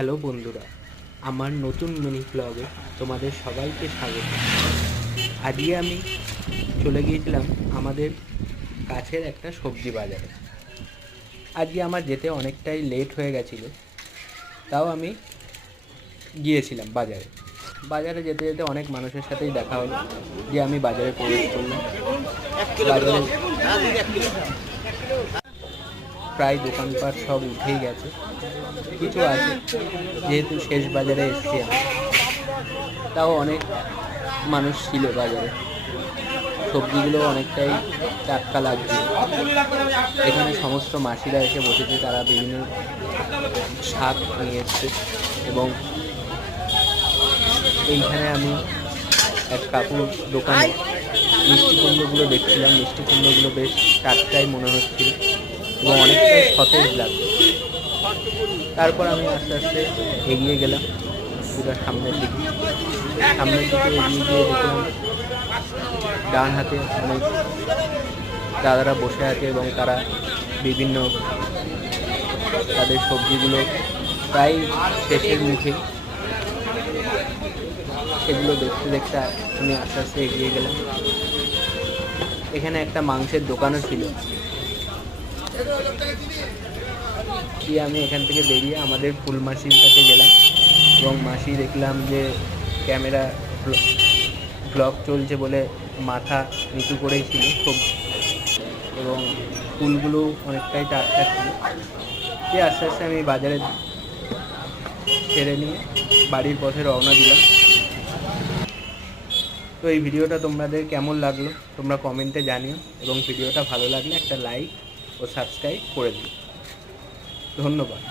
Hello বন্ধুরা, আমার নতুন মিনি ব্লগে তোমাদের সবাইকে স্বাগত। আজকে আমি চলে গিয়েছিলাম আমাদের কাছের একটা সবজি বাজারে। আজকে আমার যেতে অনেকটাই লেট হয়ে গেছিল, তাও আমি গিয়েছিলাম বাজারে যেতে যেতে অনেক মানুষের সাথেই দেখা হলো যে আমি বাজারে প্রবেশ করলাম। বাজারে প্রায় দোকানপাট সব উঠেই গেছে, কিছু আছে, যেহেতু শেষ বাজারে এসছি আমি, তাও অনেক মানুষ ছিল বাজারে। সবজিগুলো অনেকটাই টাটকা লাগছে। এখানে সমস্ত মাসিরা এসে বসেছে, তারা বিভিন্ন শাক নিয়ে এসছে এবং এইখানে আমি এক কাকুর দোকানে মিষ্টি কুমড়োগুলো দেখছিলাম। মিষ্টি কুমড়োগুলো বেশ টাটকাই মনে হচ্ছিল এবং অনেকটাই সতেজ লাগছে। তারপর আমি আস্তে আস্তে এগিয়ে গেলাম পুরো সামনের দিকে এগিয়ে গিয়ে দেখলাম ডান হাতে অনেক দাদারা বসে আছে এবং তারা বিভিন্ন তাদের সবজিগুলো প্রায় শেষের মুখে। সেগুলো দেখতে দেখতে আমি আস্তে আস্তে এগিয়ে গেলাম। এখানে একটা মাংসের দোকানও ছিল। দিয়ে আমি এখান থেকে বেরিয়ে আমাদের ফুল মাসির কাছে গেলাম এবং মাসি দেখলাম যে ক্যামেরা ব্লগ চলছে বলে মাথা নিচু করেই ছিল খুব, এবং ফুলগুলো অনেকটাই টাটকা ছিল। দিয়ে আস্তে আস্তে আমি বাজারে ছেড়ে নিয়ে বাড়ির পথে রওনা দিলাম। তো এই ভিডিওটা তোমাদের কেমন লাগলো তোমরা কমেন্টে জানিও, এবং ভিডিওটা ভালো লাগলে একটা লাইক ও সাবস্ক্রাইব করে দিও। ধন্যবাদ।